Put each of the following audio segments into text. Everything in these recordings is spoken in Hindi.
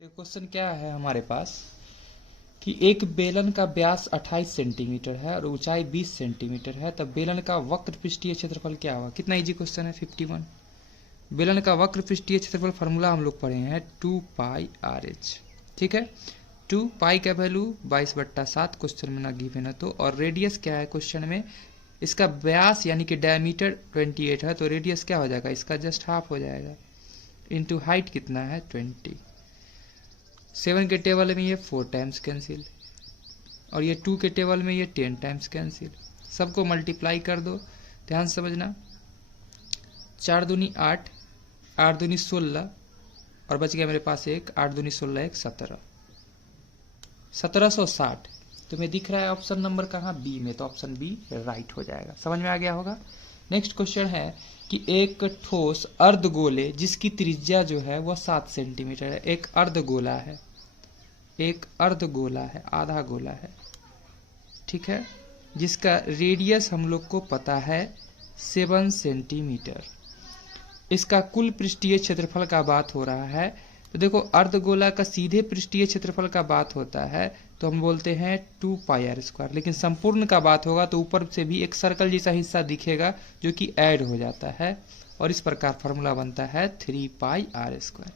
तो क्वेश्चन क्या है हमारे पास कि एक बेलन का व्यास 28 सेंटीमीटर है और ऊंचाई 20 सेंटीमीटर है, तब बेलन का वक्र पृष्ठीय क्षेत्रफल क्या होगा। कितना इजी क्वेश्चन है। 51। बेलन का वक्र पृष्ठीय क्षेत्रफल फार्मूला हम लोग पढ़े हैं 2πRh। ठीक है, 2π का वैल्यू 22/7 क्वेश्चन में ना गिवन है तो, और रेडियस क्या है क्वेश्चन में, इसका व्यास यानी कि डायमीटर 28 है तो रेडियस क्या हो जाएगा, इसका जस्ट हाफ हो जाएगा, इंटू हाइट कितना है 20। 7 के टेबल में ये 4 टाइम्स कैंसिल और ये 2 के टेबल में ये 10 टाइम्स कैंसिल। सबको मल्टीप्लाई कर दो, ध्यान से समझना। 4 दूनी 8, 8 दूनी 16 और बच गया मेरे पास एक, 8 दूनी 16 एक 17, 1760। तुम्हें दिख रहा है ऑप्शन नंबर कहाँ, बी में, तो ऑप्शन बी राइट हो जाएगा। समझ में आ गया होगा। नेक्स्ट क्वेश्चन है कि एक ठोस अर्धगोले जिसकी त्रिज्या जो है वह 7 सेंटीमीटर है। एक अर्धगोला है, एक अर्धगोला है, आधा गोला है, ठीक है, जिसका रेडियस हम लोग को पता है 7 सेंटीमीटर। इसका कुल पृष्ठीय क्षेत्रफल का बात हो रहा है। तो देखो अर्धगोला का सीधे पृष्ठीय क्षेत्रफल का बात होता है तो हम बोलते हैं 2πr², लेकिन संपूर्ण का बात होगा तो ऊपर से भी एक सर्कल जैसा हिस्सा दिखेगा जो कि ऐड हो जाता है और इस प्रकार फार्मूला बनता है 3πr²।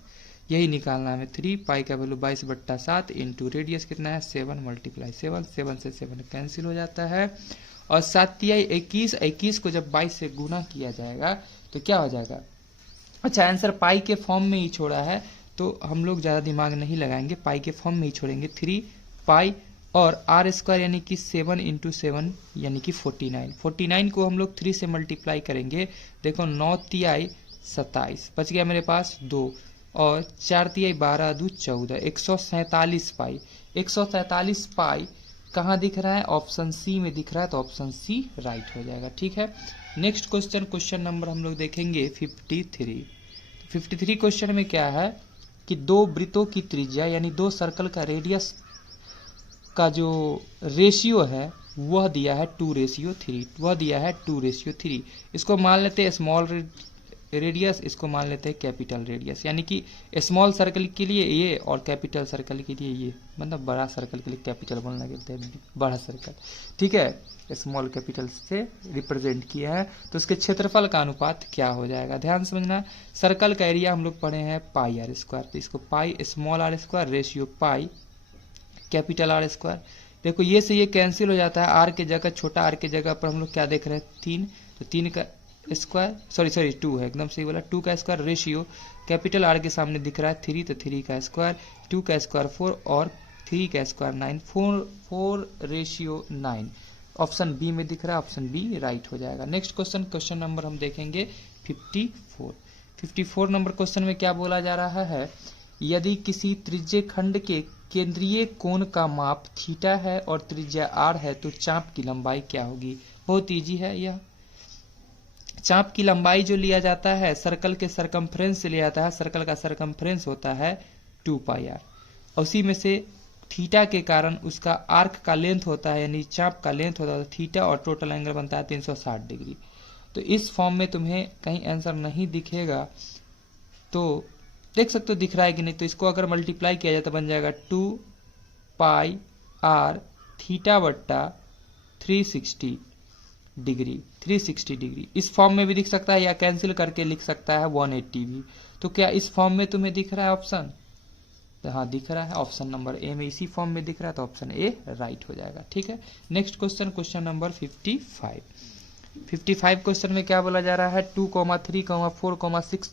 यही निकालना है। 3π का वैल्यू 22/7 इंटू रेडियस कितना है 7 × 7, 7 से 7 कैंसिल हो जाता है और 7 × 21, 21 को जब 22 से गुना किया जाएगा तो क्या हो जाएगा। अच्छा, आंसर पाई के फॉर्म में ही छोड़ा है तो हम लोग ज़्यादा दिमाग नहीं लगाएंगे, पाई के फॉर्म में ही छोड़ेंगे। 3π और r² यानी कि 7 × 7 यानी कि 49। 49 को हम लोग 3 से मल्टीप्लाई करेंगे। देखो 9 तिहाई 27, बच गया मेरे पास 2 और 4 तिहाई 12 2 14, 147 पाई। 147 पाई कहाँ दिख रहा है, ऑप्शन सी में दिख रहा है तो ऑप्शन सी राइट हो जाएगा। ठीक है, नेक्स्ट क्वेश्चन, क्वेश्चन नंबर हम लोग देखेंगे 53। 53 क्वेश्चन में क्या है कि दो वृत्तों की त्रिज्या यानी दो सर्कल का रेडियस का जो रेशियो है वह दिया है 2:3, वह दिया है 2:3। इसको मान लेते हैं स्मॉल रेडियस, इसको मान लेते हैं कैपिटल रेडियस, यानी कि स्मॉल सर्कल के लिए ये और कैपिटल सर्कल के लिए ये, मतलब बड़ा सर्कल के लिए कैपिटल बोलना कहते हैं, बड़ा सर्कल। ठीक है, स्मॉल कैपिटल से रिप्रेजेंट किया है तो उसके क्षेत्रफल का अनुपात क्या हो जाएगा, ध्यान समझना। सर्कल का एरिया हम लोग पढ़े हैं πr², तो इसको pi small r² ratio pi capital R²। देखो ये से ये कैंसिल हो जाता है, आर के जगह, छोटा आर के जगह पर हम लोग क्या देख रहे हैं 3, तो 3 का स्क्वायर, सॉरी 2 है, एकदम सही बोला, 2 का स्क्वायर रेशियो कैपिटल आर के सामने दिख रहा है 3, तो 3 का स्क्वायर, 2 का स्क्वायर 4 और 3 का स्क्वायर 9, 4:9। ऑप्शन बी में दिख रहा है, ऑप्शन बी राइट हो जाएगा। नेक्स्ट क्वेश्चन, क्वेश्चन नंबर हम देखेंगे 54। 54 नंबर क्वेश्चन में क्या बोला जा रहा है, यदि किसी त्रिज्य खंड के केंद्रीय कोण का माप थीटा है और त्रिज्या r है तो चाप की लंबाई क्या होगी। बहुत इजी है यह। चाप की लंबाई जो लिया जाता है सर्कल के सरकमफ्रेंस से लिया जाता है, सर्कल का सरकमफ्रेंस होता है 2πr, और उसी में से थीटा के कारण उसका आर्क का लेंथ होता है यानी चाप का लेंथ होता है थीटा, और टोटल एंगल बनता है 360 डिग्री। तो इस फॉर्म में तुम्हें कहीं आंसर नहीं दिखेगा तो देख सकते हो दिख रहा है कि नहीं, तो इसको अगर मल्टीप्लाई किया जाए तो बन जाएगा 2πr थीटा बट्टा 360 डिग्री, 360 डिग्री। इस फॉर्म में भी दिख सकता है या कैंसिल करके लिख सकता है 180 भी। तो क्या इस फॉर्म में तुम्हें दिख रहा है ऑप्शन, तो हाँ दिख रहा है, ऑप्शन नंबर ए में इसी फॉर्म में दिख रहा है तो ऑप्शन ए राइट हो जाएगा। ठीक है, next question, question number 55। 55 question में क्या बोला जा रहा है, 2, 3, 4, 6,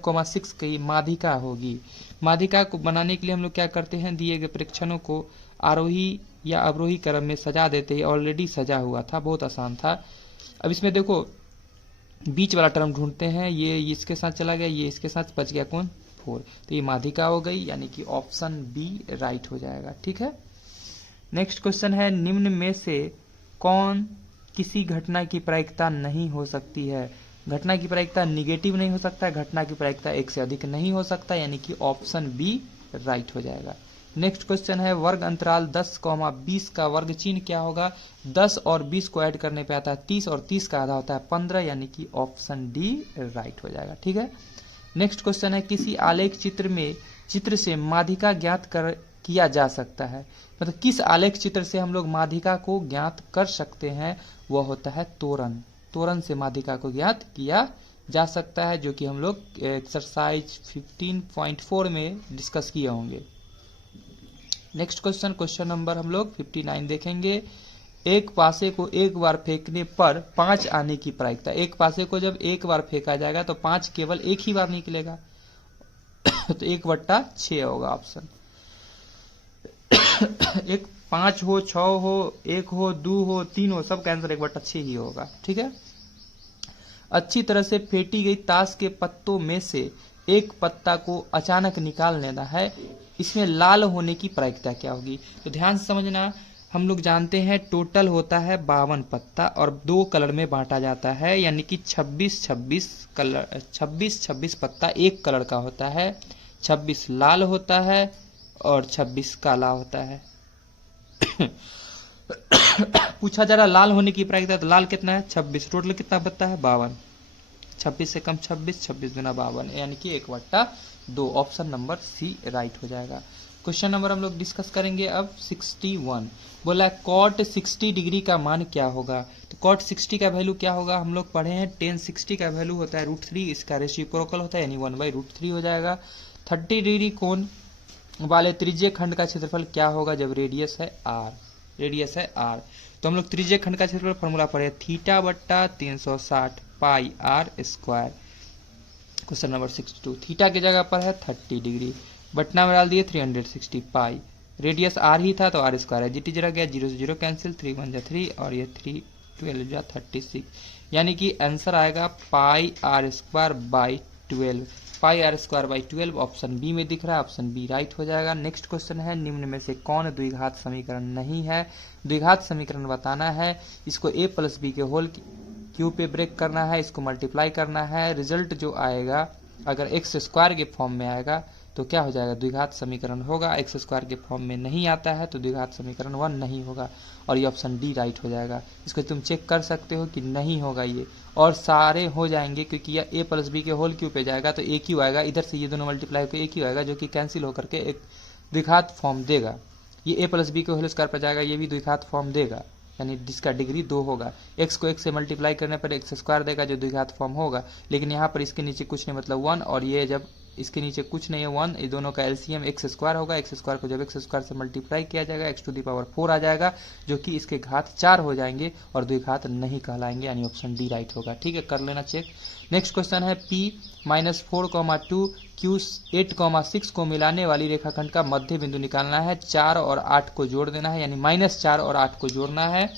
5, 6 की माध्यिका होगी। माध्यिका को बनाने के लिए हम लोग क्या करते हैं, दिए गए परीक्षणों को आरोही या अवरोही क्रम में सजा देते हैं। ऑलरेडी सजा हुआ था, बहुत आसान था। अब इसमें देखो बीच वाला टर्म ढूंढते हैं, ये इसके साथ चला गया, ये इसके साथ, बच गया कौन 4, तो ये माध्यिका हो गई, यानी कि ऑप्शन बी राइट हो जाएगा। ठीक है, नेक्स्ट क्वेश्चन है, निम्न में से कौन किसी घटना की प्रायिकता नहीं हो सकती है। घटना की प्रायिकता निगेटिव नहीं हो सकता है, घटना की प्रायिकता 1 से अधिक नहीं हो सकता, यानी कि ऑप्शन बी राइट हो जाएगा। नेक्स्ट क्वेश्चन है, वर्ग अंतराल 10, 20 का वर्ग चिन्ह क्या होगा। 10 और 20 को ऐड करने पे आता है 30 और 30 का आधा होता है 15, यानी कि ऑप्शन डी राइट हो जाएगा। ठीक है, नेक्स्ट क्वेश्चन है किसी आलेख चित्र से माध्यिका ज्ञात किया जा सकता है। मतलब किस आलेख चित्र से हम लोग माध्यिका को ज्ञात कर सकते हैं, वह होता है तोरण। तोरण से माध्यिका को ज्ञात किया जा सकता है, जो कि हम लोग एक्सरसाइज 15.4 में डिस्कस किए होंगे। नेक्स्ट क्वेश्चन नंबर हम लोग 59 देखेंगे। एक पासे को एक बार फेंकने पर 5 आने की प्रायिकता। एक पासे को जब एक बार फेंका जाएगा तो 5 केवल एक ही बार निकलेगा तो 1/6 होगा ऑप्शन। एक 5 हो, 6 हो, 1 हो, 2 हो, 3 हो, सब का आंसर 1/6 ही होगा। ठीक है। अच्छी तरह से फेंटी गई ताश के पत्तों में से एक पत्ता को अचानक निकाल लेना है, इसमें लाल होने की प्रायिकता क्या होगी। तो ध्यान से समझना, हम लोग जानते हैं टोटल होता है 52 पत्ता और 2 कलर में बांटा जाता है, यानी कि 26 पत्ता एक कलर का होता है, 26 लाल होता है और 26 काला होता है। पूछा जा रहा लाल होने की प्रायिकता, तो लाल कितना है 26, टोटल कितना पत्ता है 52, 26 से कम 26, 26 गुना 52 यानी कि 1/2। ऑप्शन नंबर सी राइट हो जाएगा। क्वेश्चन नंबर हम लोग डिस्कस करेंगे अब 61। बोला कॉट 60 डिग्री का मान क्या होगा। तो कॉट 60 का वैल्यू क्या होगा, हम लोग पढ़े हैं tan 60 का वैल्यू होता है √3, इसका रेसिप्रोकल होता है यानी 1/√3 हो जाएगा। 30 डिग्री कोण वाले त्रिज्यीय खंड का क्षेत्रफल क्या होगा जब रेडियस है r। रेडियस है r, तो हम लोग त्रिज्यीय खंड का क्षेत्रफल फॉर्मूला पढ़े θ/360 πr²। क्वेश्चन नंबर 62, थीटा की जगह पर है 30 डिग्री, बटना में डाल दिए 360 पाई, रेडियस r ही था तो r² है, जीटी जरा गया 0 से 0 कैंसिल, 3 1 जा 3 और ये 3 12 जा 36, यानी कि आंसर आएगा πr²/12, πr²/12 ऑप्शन बी में दिख रहा है, ऑप्शन बी राइट हो जाएगा। नेक्स्ट क्वेश्चन है निम्न में से कौन द्विघात समीकरण नहीं है। द्विघात समीकरण बताना है, इसको a+b के होल क्यूब पे ब्रेक करना है, इसको मल्टीप्लाई करना है, रिजल्ट जो आएगा अगर x² के फॉर्म में आएगा तो क्या हो जाएगा द्विघात समीकरण होगा। x² के फॉर्म में नहीं आता है तो द्विघात समीकरण 1 नहीं होगा और ये ऑप्शन डी राइट हो जाएगा। इसको तुम चेक कर सकते हो कि नहीं होगा ये, और सारे हो जाएंगे क्योंकि यह a+b के होल क्यूब पे जाएगा तो एक ही आएगा, इधर से ये दोनों मल्टीप्लाई होकर एक ही आएगा जो कि कैंसिल होकर के एक द्विघात फॉर्म देगा। ये a+b के होल स्क्वायर पर जाएगा, ये भी द्विघात फॉर्म देगा, यानी जिसका डिग्री 2 होगा। x को x से मल्टीप्लाई करने पर x² देगा जो द्विघात फॉर्म होगा, लेकिन यहाँ पर इसके नीचे कुछ नहीं मतलब 1, और ये जब इसके नीचे कुछ नहीं है 1, ये दोनों का एलसीएम x² होगा। x² को जब x² से मल्टीप्लाई किया जाएगा x⁴ आ जाएगा जो कि इसके घात 4 हो जाएंगे और द्विघात नहीं कहलाएंगे, यानी ऑप्शन डी राइट होगा। ठीक है, कर लेना चेक। नेक्स्ट क्वेश्चन है P-4,2 Q8,6 को मिलाने वाली रेखाखंड का मध्य बिंदु निकालना है, 4 और 8 को जोड़ देना है, यानी -4 और 8 को जोड़ना है,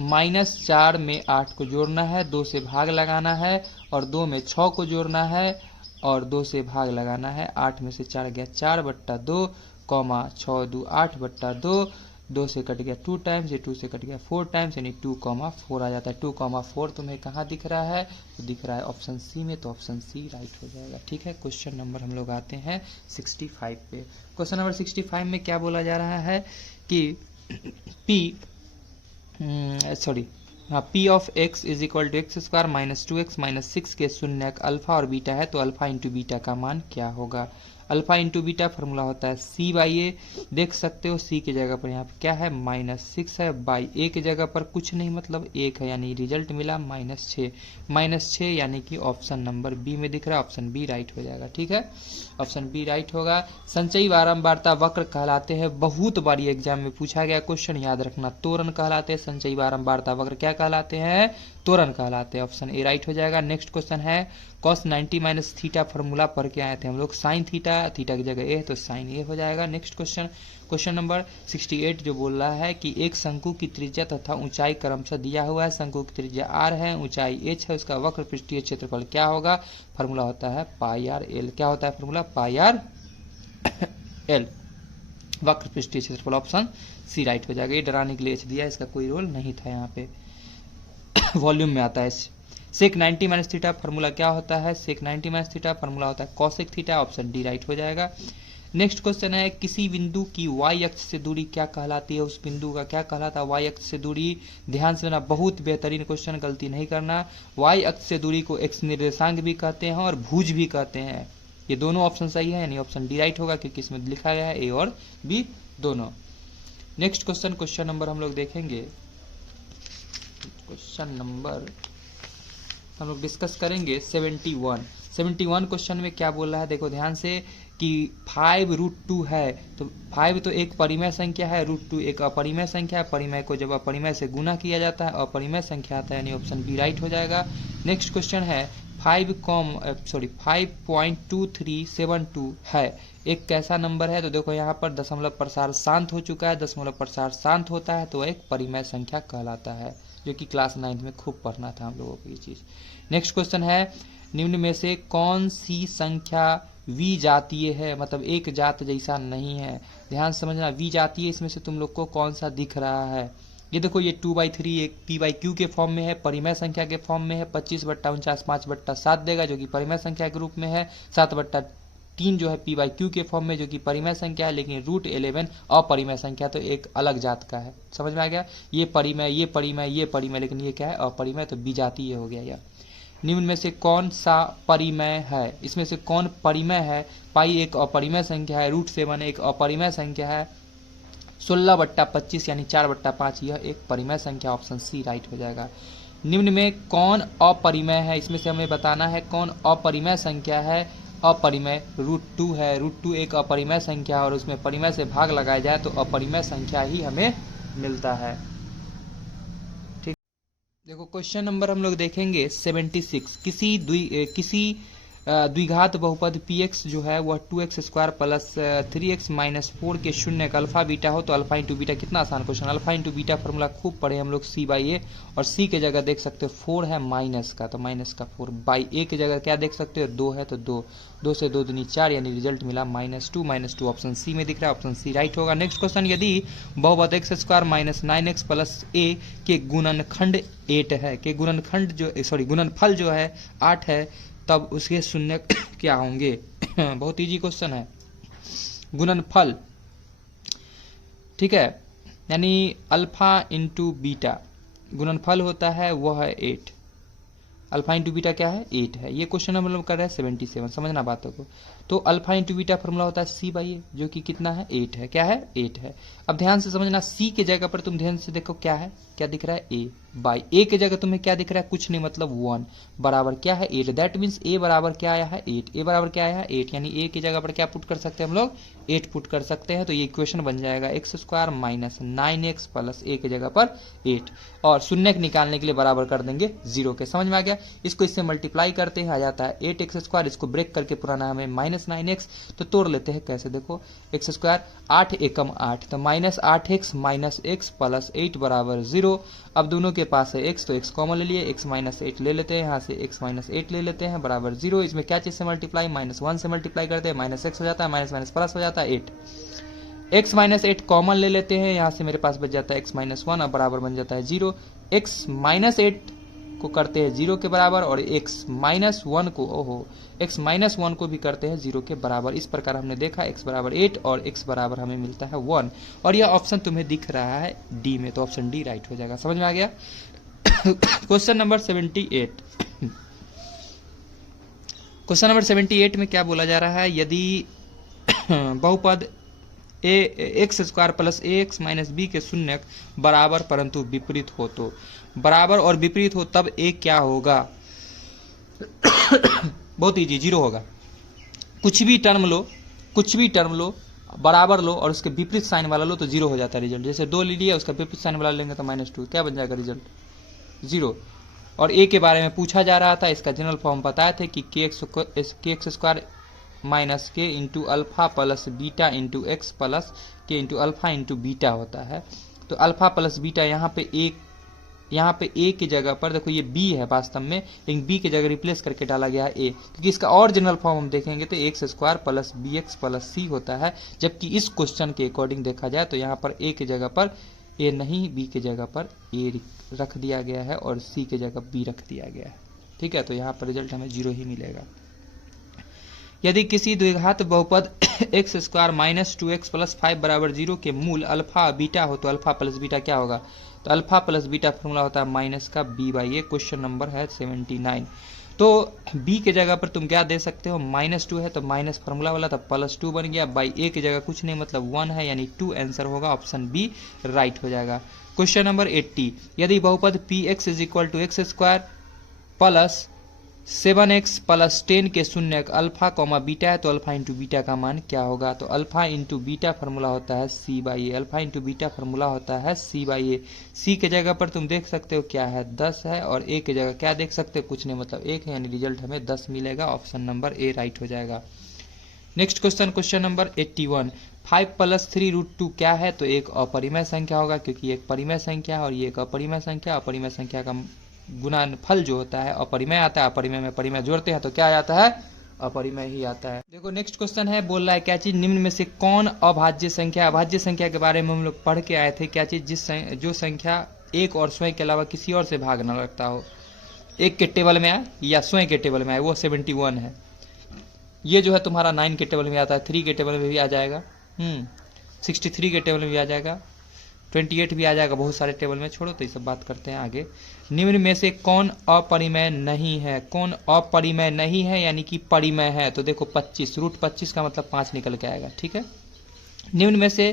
-4 में 8 को जोड़ना है, 2 से भाग लगाना है और 2 में 6 को जोड़ना है और 2 से भाग लगाना है। 8 में से 4 गया 4/2, 6 2 8/2, 2 से कट गया 2 टाइम्स, ये 2 से कट गया 4 टाइम्स, यानी 2,4 आ जाता है। 2,4 तुम्हें कहाँ दिख रहा है, तो दिख रहा है ऑप्शन सी में, तो ऑप्शन सी राइट हो जाएगा। ठीक है, क्वेश्चन नंबर हम लोग आते हैं 65 पे। क्वेश्चन नंबर 65 में क्या बोला जा रहा है कि P of x is equal to x² -2x -6 के शून्यक अल्फा और बीटा है, तो अल्फा इंटू बीटा का मान क्या होगा। अल्फा इंटू बीटा फॉर्मूला होता है c/a, देख सकते हो c की जगह पर यहाँ पे क्या है -6 है, बाई a की जगह पर कुछ नहीं मतलब 1 है, यानी रिजल्ट मिला -6 यानी कि ऑप्शन नंबर बी में दिख रहा है, ऑप्शन बी राइट हो जाएगा। ठीक है, ऑप्शन बी राइट होगा। संचयी बारंबारता वक्र कहलाते हैं, बहुत बारी एग्जाम में पूछा गया क्वेश्चन, याद रखना, तोरण कहलाते हैं। संचयी बारंबारता वक्र क्या कहलाते हैं, तोरण कहलाते हैं, ऑप्शन ए राइट हो जाएगा। नेक्स्ट क्वेश्चन है cos 90 - थीटा फॉर्मूला पढ़ के आए थे हम लोग, साइन थीटा की जगह ए तो साइन ए हो जाएगा। नेक्स्ट क्वेश्चन नंबर 68 जो बोल रहा है कि एक शंकु की त्रिज्या तथा ऊंचाई क्रमशः दिया हुआ है, शंकु की त्रिज्या r है, ऊंचाई h है, उसका वक्र पृष्ठीय क्षेत्रफल क्या होगा, फॉर्मूला होता है πr/l। क्या होता है फॉर्मूला, πr/l, वक्र पृष्ठीय क्षेत्रफल, ऑप्शन सी राइट हो जाएगा। ये डराने के लिए h दिया, इसका कोई रोल नहीं था यहाँ पे, वॉल्यूम में आता है। सेक 90 - थीटा फॉर्मूला क्या होता है, सेक 90 - थीटा फॉर्मूला होता है cosec theta, option D right हो जाएगा। नेक्स्ट क्वेश्चन है किसी बिंदु की y अक्ष से दूरी क्या कहलाती है, उस बिंदु का क्या कहलाता है y अक्ष से दूरी। ध्यान से लेना, बहुत बेहतरीन क्वेश्चन, गलती नहीं करना। y अक्ष से दूरी को x निर्देशांक भी कहते हैं और भुज भी कहते हैं। ये दोनों ऑप्शन सही है, यानी ऑप्शन डी राइट होगा, क्योंकि इसमें लिखा गया है ए और बी दोनों। नेक्स्ट क्वेश्चन नंबर हम लोग देखेंगे। क्वेश्चन नंबर हम लोग डिस्कस करेंगे 71 क्वेश्चन में क्या बोल रहा है, देखो ध्यान से कि 5√2 है, तो 5 तो एक परिमेय संख्या है, √2 एक अपरिमेय संख्या है। परिमेय को जब अपरिमेय से गुना किया जाता है अपरिमेय संख्या आता है, यानी ऑप्शन बी राइट हो जाएगा। नेक्स्ट क्वेश्चन है 5.2372 है, एक कैसा नंबर है, तो देखो यहाँ पर दशमलव प्रसार शांत हो चुका है, दशमलव प्रसार शांत होता है तो एक परिमेय संख्या कहलाता है, जो कि क्लास 9 में खूब पढ़ना था हम लोगों को ये चीज। नेक्स्ट क्वेश्चन है निम्न में से कौन सी संख्या विजातीय है, मतलब एक जात जैसा नहीं है। ध्यान समझना, विजातीय इसमें से तुम लोग को कौन सा दिख रहा है। ये देखो ये 2/3 एक p/q के फॉर्म में है, परिमेय संख्या के फॉर्म में है। 25/49 5/7 देगा, जो कि परिमेय संख्या के रूप में है। 7/3 जो है p/q के फॉर्म में, जो कि परिमेय संख्या है, लेकिन √11 अपरिमेय संख्या, तो एक अलग जात का है। समझ में आ गया, ये परिमेय ये परिमेय ये परिमेय, लेकिन ये क्या है अपरिमेय, तो विजातीय हो गया यह। निम्न में से कौन सा परिमेय है, इसमें से कौन परिमेय है। पाई एक अपरिमेय संख्या है, √7 एक अपरिमेय संख्या है, 16/25 यानी 4/5 यह एक परिमेय संख्या, ऑप्शन सी राइट हो जाएगा। निम्न में कौन अपरिमेय है, इसमें से हमें बताना है कौन अपरिमेय संख्या है। अपरिमेय √2 है, √2 एक अपरिमेय संख्या और उसमें परिमेय से भाग लगाया जाए तो अपरिमेय संख्या ही हमें मिलता है। ठीक, देखो क्वेश्चन नंबर हम लोग देखेंगे 76। किसी द्विघात बहुपद px जो है वह 2x² प्लस 3x माइनस 4 के शून्य का अल्फा बीटा हो तो अल्फा इंटू बीटा। कितना आसान question, alpha into beta formula खूब पढ़े हम लोग c/a, और c के जगह देख सकते हो 4 है माइनस का, तो माइनस का 4 बाई a की जगह क्या देख सकते हो 2 है, तो 2 से 2 दूनी 4, यानी रिजल्ट मिला -2 ऑप्शन सी में दिख रहा है, ऑप्शन सी राइट होगा। नेक्स्ट क्वेश्चन, यदि बहुपद x² minus 9x plus a के गुणनखंड 8 है, के गुणनखंड जो गुणनफल जो है 8 है, तब उसके शून्य क्या होंगे। बहुत इजी क्वेश्चन है, गुणनफल, ठीक है, यानी अल्फा इंटू बीटा गुणनफल होता है वह है 8, अल्फा इंटू बीटा क्या है 8 है। ये क्वेश्चन हम लोग कर रहे हैं 77, समझना बातों को। तो अल्फा इंटू बीटा फॉर्मूला होता है c/a, जो कि कितना है 8 है, क्या है 8 है। अब ध्यान से समझना, c के जगह पर तुम ध्यान से देखो क्या है, क्या दिख रहा है a, बाई a के जगह तुम्हें क्या दिख रहा है, कुछ नहीं, मतलब 1 बराबर क्या है 8। दैट मीन्स a बराबर क्या आया है 8, a बराबर क्या आया है 8, यानी a की जगह पर क्या पुट कर सकते हैं हम लोग 8 पुट कर सकते हैं। तो ये इक्वेशन बन जाएगा x² minus 9x plus a की जगह पर 8, और शून्य निकालने के लिए बराबर कर देंगे 0 के। समझ में आ गया, इसको इससे मल्टीप्लाई करते हैं आ जाता है 8x², इसको ब्रेक करके पुराना हमें -9x, तो तोड़ लेते हैं कैसे, देखो x², 8 एकम 8, तो -8x माइनस x प्लस 8 बराबर 0। अब दोनों के पास है x, तो x कॉमन ले लिए, x माइनस 8 ले लेते हैं, यहाँ से x माइनस 8 ले लेते हैं बराबर 0। इसमें क्या चीज से मल्टीप्लाई, -1 से मल्टीप्लाई करते हैं, -x हो जाता है, माइनस प्लस हो जाता है 8, x माइनस 8 कॉमन ले लेते हैं, यहाँ से मेरे पास बच जाता है x माइनस 1, अब बराबर बन जाता है 0। x माइनस 8 को करते हैं 0 के बराबर, और x माइनस 1 को x माइनस 1 को भी करते हैं 0 के बराबर। इस प्रकार हमने देखा x बराबर 8 और x बराबर हमें मिलता है 1, और यह ऑप्शन तुम्हें दिख रहा है डी में, तो ऑप्शन डी राइट हो जाएगा। समझ में आ गया। क्वेश्चन नंबर 78, क्वेश्चन नंबर 78 में क्या बोला जा रहा है, यदि बहुपद x² plus ax minus b के शून्य बराबर परंतु विपरीत हो, तो बराबर और विपरीत हो तब a क्या होगा। बहुत इजी, 0 होगा। कुछ भी टर्म लो, बराबर लो और उसके विपरीत साइन वाला लो तो 0 हो जाता है रिजल्ट। जैसे 2 ले लिया, उसका विपरीत साइन वाला लेंगे तो -2, क्या बन जाएगा रिजल्ट 0। और a के बारे में पूछा जा रहा था, इसका जनरल फॉर्म बताए थे कि kx² minus k into alpha plus beta into x plus के इंटू अल्फा इंटू बीटा होता है। तो अल्फा प्लस बीटा यहाँ पे a की जगह पर देखो ये b है वास्तव में, लेकिन b की जगह रिप्लेस करके डाला गया है a, क्योंकि इसका और जनरल फॉर्म हम देखेंगे तो x² plus bx plus c होता है। जबकि इस क्वेश्चन के अकॉर्डिंग देखा जाए तो यहाँ पर a की जगह पर a नहीं, b की जगह पर a रख दिया गया है और c की जगह b रख दिया गया है। ठीक है, तो यहाँ पर रिजल्ट हमें 0 ही मिलेगा। यदि किसी द्विघात बहुपद x square minus 2x plus 5 बराबर 0 के मूल अल्फा बीटा हो तो अल्फा प्लस बीटा क्या होगा? तो अल्फा प्लस बीटा फॉर्मूला होता है माइनस का b by A. Question number है 79। तो b के जगह पर तुम क्या दे सकते हो? -2 है तो माइनस फार्मूला वाला था +2 बन गया, बाई ए की जगह कुछ नहीं मतलब 1 है यानी 2 आंसर होगा, ऑप्शन बी राइट हो जाएगा। क्वेश्चन नंबर 80, यदि बहुपद px is equal to x square plus 7x plus 10 के शून्यक अल्फा कॉमा बीटा है तो अल्फा इंटू बीटा का मान क्या होगा? तो अल्फा इंटू बीटा फार्मूला होता है c by A. Alpha into beta formula होता है c बाई ए। c के जगह पर तुम देख सकते हो क्या है? 10 है, और a के जगह क्या देख सकते हो? कुछ नहीं मतलब 1 है, यानी रिजल्ट हमें 10 मिलेगा, ऑप्शन नंबर ए राइट हो जाएगा। Next question, question number 81, 5 plus 3 root 2 क्या है? तो एक अपरिमेय संख्या होगा, क्योंकि एक परिमेय संख्या है और ये एक अपरिमेय संख्या। अपरिमेय संख्या का गुणनफल जो होता है अपरिमेय आता है, अपरिमेय में परिमेय जोड़ते हैं तो क्या आता है? अपरिमेय ही आता है। देखो नेक्स्ट क्वेश्चन है, बोल रहा है क्या चीज निम्न में से कौन अभाज्य संख्या? अभाज्य संख्या के बारे में हम लोग पढ़ के आए थे। क्या चीज जो संख्या एक और स्वयं के अलावा किसी और से भाग न लगता हो, एक के टेबल में आए या स्वयं के टेबल में आए, वो 71 है। ये जो है तुम्हारा 9 के टेबल में आता है, 3 के टेबल में भी आ जाएगा, 63 के टेबल में भी आ जाएगा, 28 भी आ जाएगा, बहुत सारे टेबल में। छोड़ो तो ये सब बात करते हैं आगे। निम्न में से कौन अपरिमेय नहीं है? कौन अपरिमेय नहीं है यानी कि परिमेय है? तो देखो 25, रूट 25 का मतलब 5 निकल के आएगा, ठीक है। निम्न में से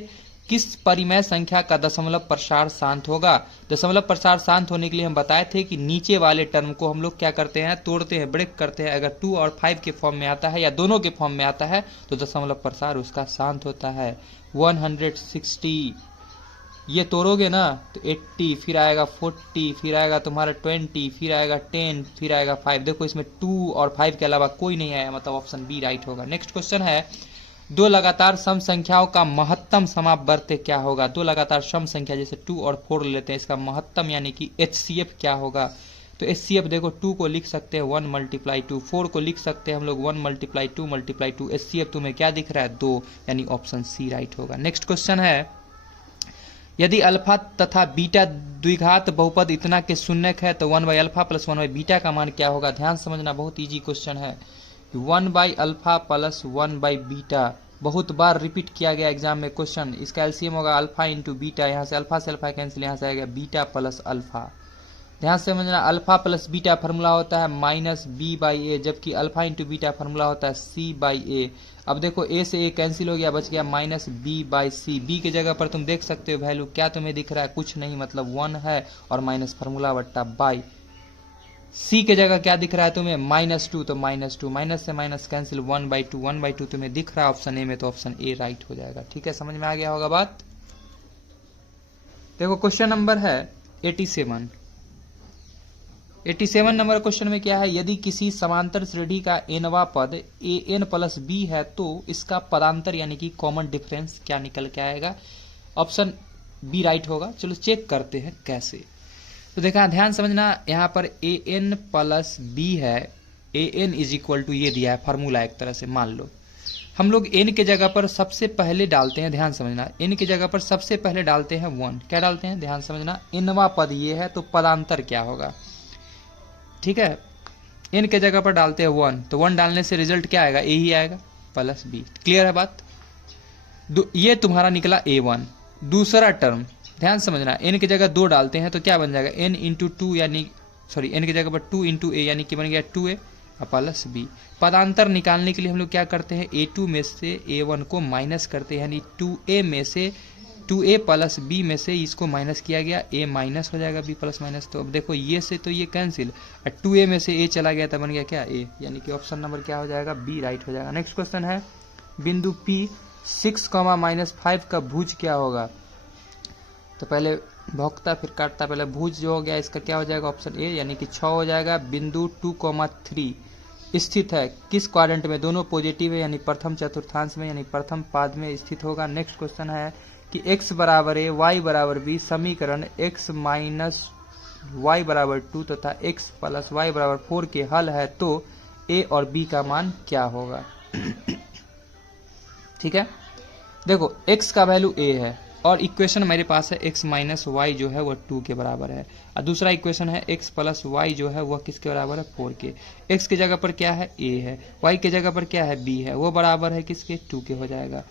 किस परिमेय संख्या का दशमलव प्रसार शांत होगा? दशमलव प्रसार शांत होने के लिए हम बताए थे कि नीचे वाले टर्म को हम लोग क्या करते हैं? तोड़ते हैं, ब्रेक करते हैं। अगर 2 और 5 के फॉर्म में आता है या दोनों के फॉर्म में आता है तो दशमलव प्रसार उसका शांत होता है। 160 ये तोड़ोगे ना तो 80, फिर आएगा 40, फिर आएगा तुम्हारा 20, फिर आएगा 10, फिर आएगा 5। देखो इसमें 2 और 5 के अलावा कोई नहीं आया, मतलब ऑप्शन बी राइट होगा। नेक्स्ट क्वेश्चन है, दो लगातार सम संख्याओं का महत्तम समापवर्त्य क्या होगा? दो लगातार सम संख्या जैसे 2 और 4 लेते हैं, इसका महत्तम यानी कि HCF क्या होगा? तो HCF देखो 2 को लिख सकते हैं 1 × 2, 4 को लिख सकते हैं हम लोग 1 × 2 × 2। HCF तुम्हें क्या दिख रहा है? 2, यानी ऑप्शन सी राइट होगा। नेक्स्ट क्वेश्चन है, यदि अल्फा तथा बीटा द्विघात बहुपद इतना के शून्यक है तो 1 by alpha plus 1 by beta का मान क्या होगा? ध्यान समझना, बहुत इजी क्वेश्चन है। 1 by alpha plus 1 by beta बहुत बार रिपीट किया गया एग्जाम में क्वेश्चन। इसका एलसीएम होगा अल्फा इंटू बीटा, यहाँ से अल्फा कैंसिल, यहाँ से आएगा बीटा प्लस अल्फा। ध्यान से समझना, अल्फा प्लस बीटा फार्मूला होता है -b बाई ए, जबकि अल्फा इंटू बीटा फार्मूला होता है c बाई ए। अब देखो a से a कैंसिल हो गया, बच गया -b बाई सी। b की जगह पर तुम देख सकते हो वैल्यू क्या तुम्हें दिख रहा है? कुछ नहीं, मतलब 1 है और माइनस फार्मूला बट्टा बाई। c के जगह क्या दिख रहा है तुम्हें? -2, तो -2, माइनस से माइनस कैंसिल, 1/2, 1/2 तुम्हें दिख रहा है ऑप्शन ए में, तो ऑप्शन ए राइट हो जाएगा। ठीक है, समझ में आ गया होगा बात। देखो क्वेश्चन नंबर है 87 नंबर क्वेश्चन में क्या है, यदि किसी समांतर श्रेणी का nवां पद an प्लस b है तो इसका पदांतर यानी कि कॉमन डिफरेंस क्या निकल के आएगा? ऑप्शन बी राइट होगा। चलो चेक करते हैं कैसे। तो देखा, ध्यान समझना, यहाँ पर an प्लस b है, an इज इक्वल टू ये दिया है फार्मूला एक तरह से। मान लो हम लोग n के जगह पर सबसे पहले डालते हैं, ध्यान समझना, n के जगह पर सबसे पहले डालते हैं 1। क्या डालते हैं? ध्यान समझना, nवां पद ये है तो पदांतर क्या होगा? ठीक है, n के जगह पर डालते हैं 1, तो 1 डालने से रिजल्ट क्या आएगा? a ही आएगा प्लस b। क्लियर है बात? ये तुम्हारा निकला a1। दूसरा टर्म ध्यान समझना, n की जगह 2 डालते हैं तो क्या बन जाएगा? n इंटू 2 यानी n की जगह पर 2 इंटू a यानी कि बन गया 2a प्लस b। पदांतर निकालने के लिए हम लोग क्या करते हैं? a2 में से a1 को माइनस करते हैं, यानी 2a में से 2a प्लस b में से इसको माइनस किया गया, a माइनस हो जाएगा b प्लस माइनस। तो अब देखो ये से तो ये कैंसिल, 2a में से a चला गया तो बन गया क्या? a, यानी कि ऑप्शन नंबर क्या हो जाएगा? b राइट हो जाएगा। नेक्स्ट क्वेश्चन है, बिंदु p 6, -5 का भुज क्या होगा? तो पहले भोगता फिर काटता, पहले भुज जो हो गया इसका क्या हो जाएगा? ऑप्शन ए, यानी कि 6 हो जाएगा। बिंदु 2, 3 स्थित है किस क्वाड्रेंट में? दोनों पॉजिटिव है, यानी प्रथम चतुर्थांश में, यानी प्रथम पाद में स्थित होगा। नेक्स्ट क्वेश्चन है कि x बराबर a, y बराबर b समीकरण x माइनस y बराबर 2 तथा x प्लस y बराबर 4 के हल है तो a और b का मान क्या होगा? ठीक है, देखो x का वैल्यू a है, और इक्वेशन मेरे पास है x माइनस वाई जो है वह 2 के बराबर है, और दूसरा इक्वेशन है x प्लस वाई जो है वह किसके बराबर है 4 के। x की जगह पर क्या है a है, y की जगह पर क्या है b है, वो बराबर है किसके 2 के हो जाएगा।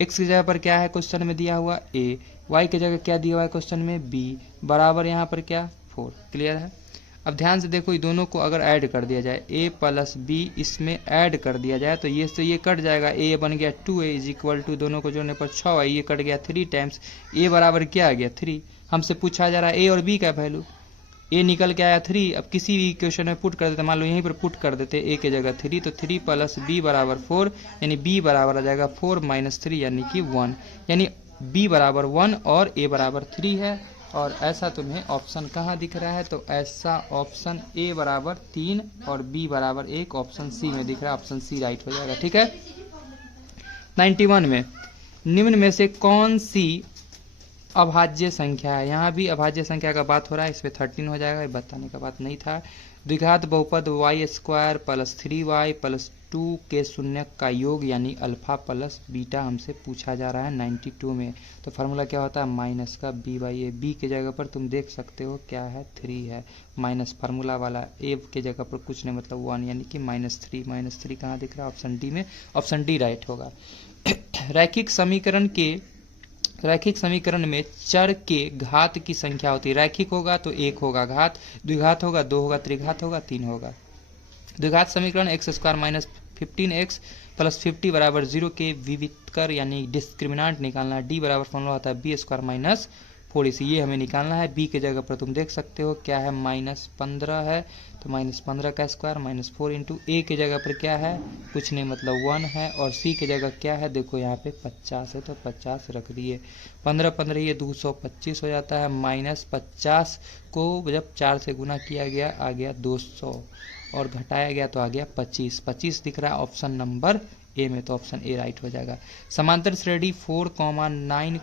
x की जगह पर क्या है क्वेश्चन में दिया हुआ a, y की जगह क्या दिया हुआ है क्वेश्चन में b, बराबर यहाँ पर क्या 4। क्लियर है। अब ध्यान से देखो, ये दोनों को अगर ऐड कर दिया जाए a प्लस बी, इसमें ऐड कर दिया जाए तो ये से ये कट जाएगा, a बन गया 2a इज इक्वल टू, दोनों को जोड़ने पर 6 है, ये कट गया 3 टाइम्स a बराबर क्या आ गया 3। हमसे पूछा जा रहा है a और b का वैल्यू, a निकल के आया 3। अब किसी भी इक्वेशन में पुट कर देते, मान लो यहीं पर पुट कर देते a की जगह 3, तो 3 प्लस b बराबर 4, यानी b बराबर आ जाएगा 4 माइनस 3 यानी कि 1, यानी b बराबर 1 और a बराबर 3 है। और ऐसा तुम्हें ऑप्शन कहाँ दिख रहा है, तो ऐसा ऑप्शन a बराबर 3 और b बराबर 1 ऑप्शन सी में दिख रहा है, ऑप्शन सी राइट हो जाएगा। ठीक है। 91 में निम्न में से कौन सी अभाज्य संख्या है, यहाँ भी अभाज्य संख्या का बात हो रहा है, इसमें 13 हो जाएगा, ये बताने का बात नहीं था। द्विघात बहुपद Y square plus 3y plus 2 के शून्य का योग यानी अल्फा प्लस बीटा हमसे पूछा जा रहा है 92 में। तो फार्मूला क्या होता है माइनस का b बाई ए, बी के जगह पर तुम देख सकते हो क्या है 3 है, माइनस फार्मूला वाला, ए के जगह पर कुछ नहीं मतलब 1 यानी कि -3, -3 कहाँ दिख रहा है ऑप्शन डी में, ऑप्शन डी राइट होगा। रैखिक समीकरण में चर के घात की संख्या होती है, रैखिक होगा तो 1 होगा घात, द्विघात होगा 2 होगा, त्रिघात होगा 3 होगा। द्विघात समीकरण x square minus 15x plus 50 बराबर 0 के विविधकर यानी डिस्क्रिमिनांट निकालना है, डी बराबर फॉर्मूला होता है बी स्क्वायर माइनस 4ac, ये हमें निकालना है। बी के जगह पर तुम देख सकते हो क्या है -15 है, तो -15 का स्क्वायर -4 इंटू, ए के जगह पर क्या है कुछ नहीं मतलब 1 है, और सी के जगह क्या है देखो यहाँ पे 50 है तो 50 रख दिए, 15 ये 225 हो जाता है, -50 को जब 4 से गुना किया गया आ गया 200 और घटाया गया तो आ गया 25 दिख रहा है ऑप्शन नंबर ए में, तो ऑप्शन ए राइट हो जाएगा। समांतर श्रेणी 4, 9,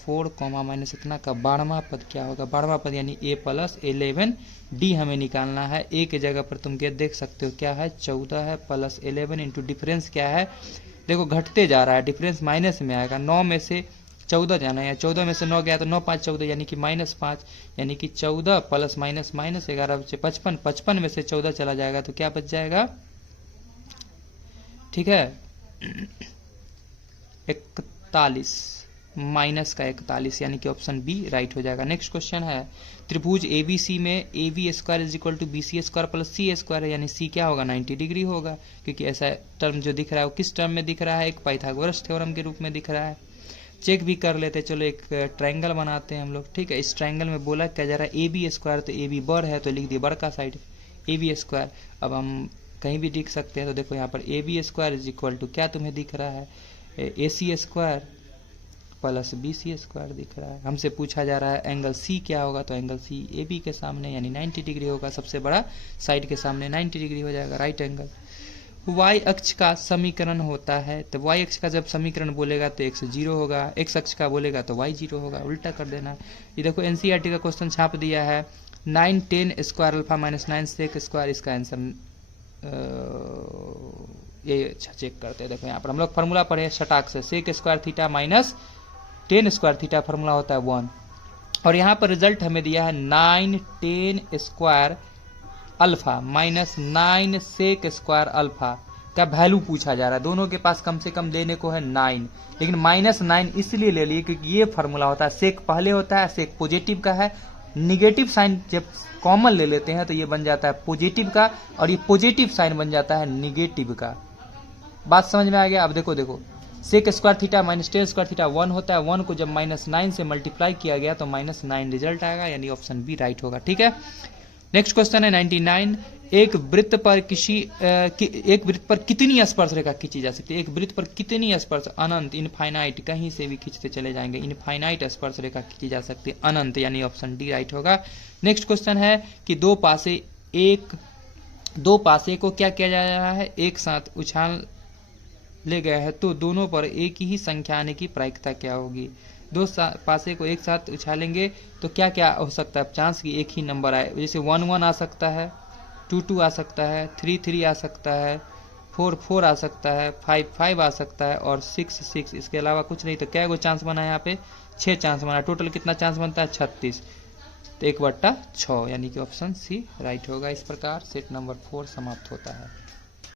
4, माइनस इतना का 12वां पद क्या होगा, 12वां पद यानी a प्लस 11, डी हमें निकालना है। ए के जगह पर तुम देख सकते हो क्या है 14 है प्लस 11 इंटू डिफरेंस क्या है, देखो घटते जा रहा है, डिफरेंस माइनस में आएगा, 9 में से 14 जाना है, 14 में से 9 गया तो 9 5 14 यानी कि -5, यानी कि 14 प्लस माइनस 11 बचे 55, 55 में से 14 चला जाएगा तो क्या बच जाएगा, ठीक है 41 माइनस का 41 यानी कि ऑप्शन बी राइट हो जाएगा। नेक्स्ट क्वेश्चन है त्रिभुज एबीसी में AB square is equal to BC square plus C square है, यानी C क्या होगा 90 डिग्री होगा, क्योंकि ऐसा टर्म जो दिख रहा है वो किस टर्म में दिख रहा है, एक पाइथागोरस थ्योरम के रूप में दिख रहा है। चेक भी कर लेते, चलो एक ट्रायंगल बनाते हैं हम लोग। ठीक है, इस ट्रायंगल में बोला क्या जा रहा है AB स्क्वायर, तो AB बड़ है तो लिख दिए बड़ का साइड AB स्क्वायर। अब हम कहीं भी लिख सकते हैं, तो देखो यहाँ पर AB square is equal to क्या तुम्हें दिख रहा है AC square plus BC square दिख रहा है। हमसे पूछा जा रहा है एंगल C क्या होगा, तो एंगल C AB के सामने यानी 90 डिग्री होगा, सबसे बड़ा साइड के सामने 90 डिग्री हो जाएगा राइट एंगल। y अक्ष का समीकरण होता है, तो y अक्ष का जब समीकरण बोलेगा तो x 0 होगा, x अक्ष का बोलेगा तो y 0 होगा, उल्टा कर देना। ये देखो NCERT का क्वेश्चन छाप दिया है 9 10 square alpha minus 9 sec square, इसका आंसर ये अच्छा चेक करते हैं। देखो यहाँ पर हम लोग फार्मूला पढ़े शटाक से, sec square theta minus 10 square theta formula होता है 1, और यहाँ पर रिजल्ट हमें दिया है 9 10 square alpha minus 9 sec square alpha का वैल्यू पूछा जा रहा है। दोनों के पास कम से कम देने को है 9, लेकिन -9 इसलिए ले लिए क्योंकि ये फार्मूला होता है सेक पहले होता है, सेक पॉजिटिव का है, निगेटिव साइन जब कॉमन ले लेते हैं तो ये बन जाता है पॉजिटिव का, और ये पॉजिटिव साइन बन जाता है निगेटिव का। बात समझ में आ गया। अब देखो sec square theta minus 10 square theta 1 होता है, 1 को जब -9 से मल्टीप्लाई किया गया तो -9 रिजल्ट आएगा, यानी ऑप्शन बी राइट होगा। ठीक है, नेक्स्ट क्वेश्चन है 99, एक वृत्त पर कितनी स्पर्श रेखा खींची जा सकती है, एक वृत्त पर कितनी स्पर्श, अनंत, इनफाइनाइट, कहीं से भी खींचते चले जाएंगे, इनफाइनाइट स्पर्श रेखा खींची जा सकती है, अनंत, यानी ऑप्शन डी राइट होगा। नेक्स्ट क्वेश्चन है कि दो पासे को क्या किया जा रहा है, एक साथ उछाल ले गया है तो दोनों पर एक ही संख्या आने की प्रायिकता क्या होगी। दो पासे को एक साथ उछालेंगे तो क्या क्या हो सकता है, चांस की एक ही नंबर आए, जैसे 1 1 आ सकता है, 2 2 आ सकता है, 3 3 आ सकता है, 4 4 आ सकता है, 5 5 आ सकता है और 6 6, इसके अलावा कुछ नहीं। तो क्या गो चांस बना है यहाँ पे? 6 चांस बना। टोटल कितना चांस बनता है? 36। तो 1/6, यानी कि ऑप्शन सी राइट होगा। इस प्रकार सेट नंबर 4 समाप्त होता है।